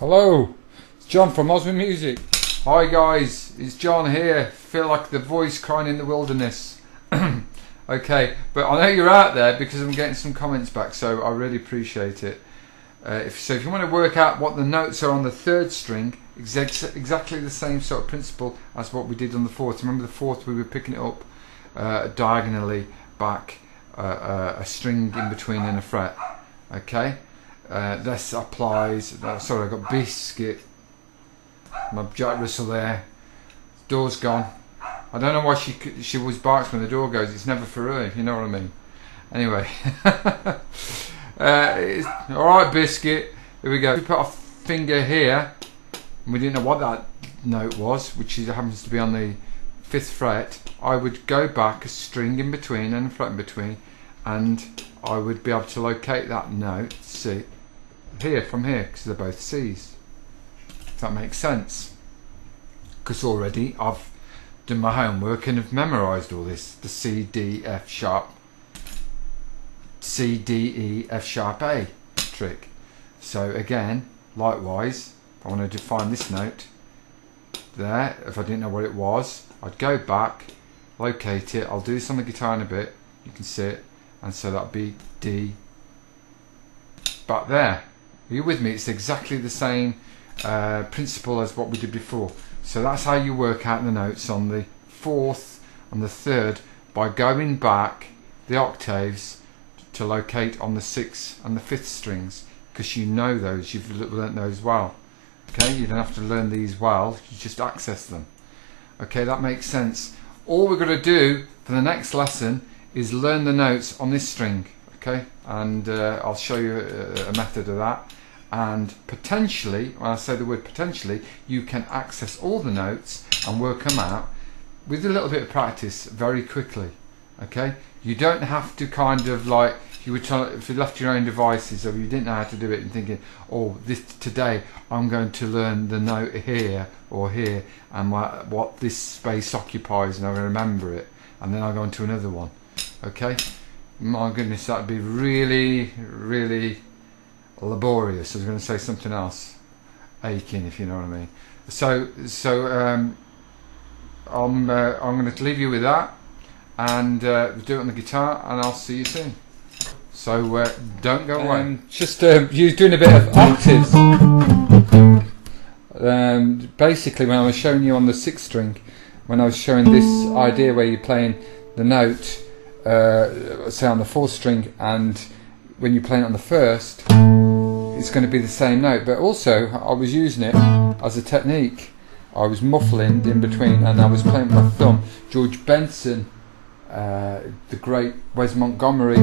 Hello, it's John from Oswin Music. Hi guys, it's John here. Feel like the voice crying in the wilderness. Okay, but I know you're out there because I'm getting some comments back, so I really appreciate it. If you want to work out what the notes are on the third string, exactly the same sort of principle as what we did on the fourth. Remember the fourth, we were picking it up diagonally back, a string in between and a fret. Okay. This applies. Sorry, I got biscuit. My Jack Russell there. Door's gone. I don't know why she always barks when the door goes. It's never for her, if you know what I mean. Anyway, all right, biscuit. Here we go. We put our finger here, and we didn't know what that note was, which happens to be on the 5th fret. I would go back a string in between and a fret in between, and I would be able to locate that note. See. Here, from here, because they're both C's. If that makes sense. Because already I've done my homework and have memorised all this. The C, D, F sharp, C, D, E, F sharp, A trick. So again, likewise, if I want to define this note there, if I didn't know what it was, I'd go back, locate it. I'll do this on the guitar in a bit. You can see it. And so that'd be D back there. Are you with me? It's exactly the same principle as what we did before. So that's how you work out the notes on the 4th and the 3rd, by going back the octaves to locate on the 6th and the 5th strings, because you know those, you've learnt those well. Okay, you don't have to learn these well, you just access them. Okay, that makes sense. All we're going to do for the next lesson is learn the notes on this string. Okay, and I'll show you a method of that. And potentially, when I say the word potentially, you can access all the notes and work them out with a little bit of practice very quickly. Okay, you don't have to kind of like, if you left your own devices or you didn't know how to do it and thinking, oh, today I'm going to learn the note here or here and what this space occupies, and I'm going to remember it, and then I'll go on to another one. Okay, my goodness, that would be really, really laborious. I was going to say something else, aching, if you know what I mean. So I'm going to leave you with that, and do it on the guitar, and I'll see you soon. So don't go away. Just you doing a bit of octaves. Basically, when I was showing you on the 6th string, when I was showing this idea where you're playing the note, say on the 4th string, and when you're playing it on the 1st, it's going to be the same note. But also, I was using it as a technique. I was muffling in between, and I was playing with my thumb. George Benson, the great Wes Montgomery,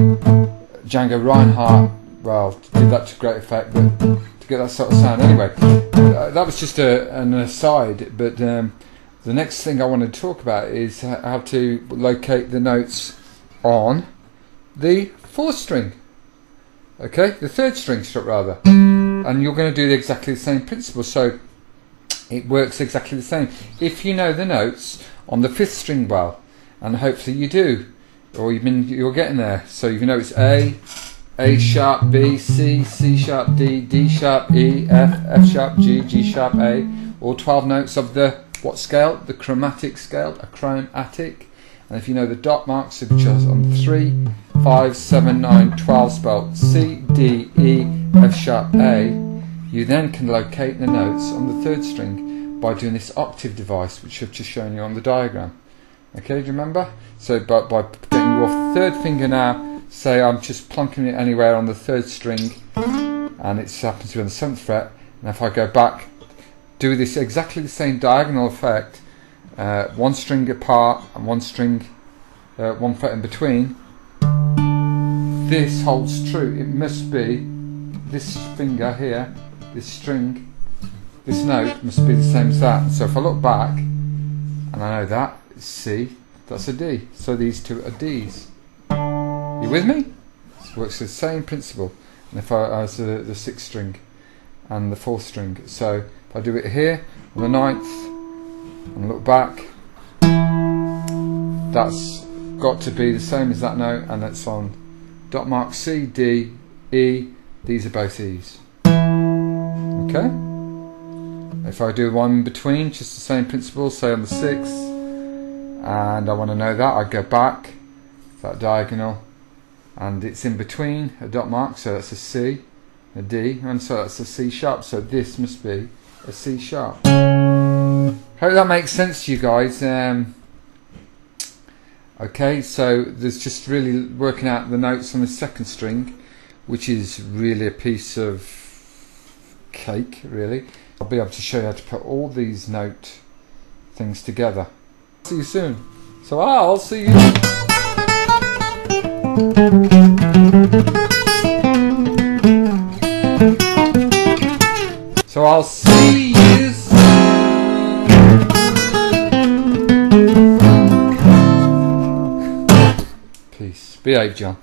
Django Reinhardt, well, did that to great effect, but to get that sort of sound. Anyway, that was just an aside, but the next thing I want to talk about is how to locate the notes on the 4th string. Okay, the 3rd string rather, and you're going to do exactly the same principle, so it works exactly the same if you know the notes on the 5th string well, and hopefully you do, or you're getting there. So you know it's A sharp, B, C, C sharp, D, D sharp, E, F, F sharp, G, G sharp, A, all 12 notes of the what scale? The chromatic scale, a chromatic. And if you know the dot marks, which are on 3, 5, 7, 9, 12 spelled C, D, E, F sharp, A, you then can locate the notes on the 3rd string by doing this octave device, which I've just shown you on the diagram. Okay, do you remember? So by getting your 3rd finger now, say I'm just plonking it anywhere on the 3rd string, and it happens to be on the 7th fret, and if I go back, do this exactly the same diagonal effect, one string apart and one string, one fret in between, this holds true. It must be this finger here, this string, this note must be the same as that. So if I look back, and I know that, it's C, That's a D. So these two are Ds. You with me? It works the same principle. And if I as the sixth string and the fourth string. So if I do it here on the ninth and look back, that's got to be the same as that note, and that's on dot mark C, D, E. These are both E's. Okay? If I do one in between, just the same principle, say on the sixth, and I want to know that, I go back, that diagonal, and it's in between a dot mark, so that's a C, a D, and so that's a C sharp, so this must be a C sharp. Hope that makes sense to you guys. Okay, so there's just really working out the notes on the second string, which is really a piece of cake, really. I'll be able to show you how to put all these note things together. See you soon. So I'll see you. So I'll see you soon. Peace. Behave, John.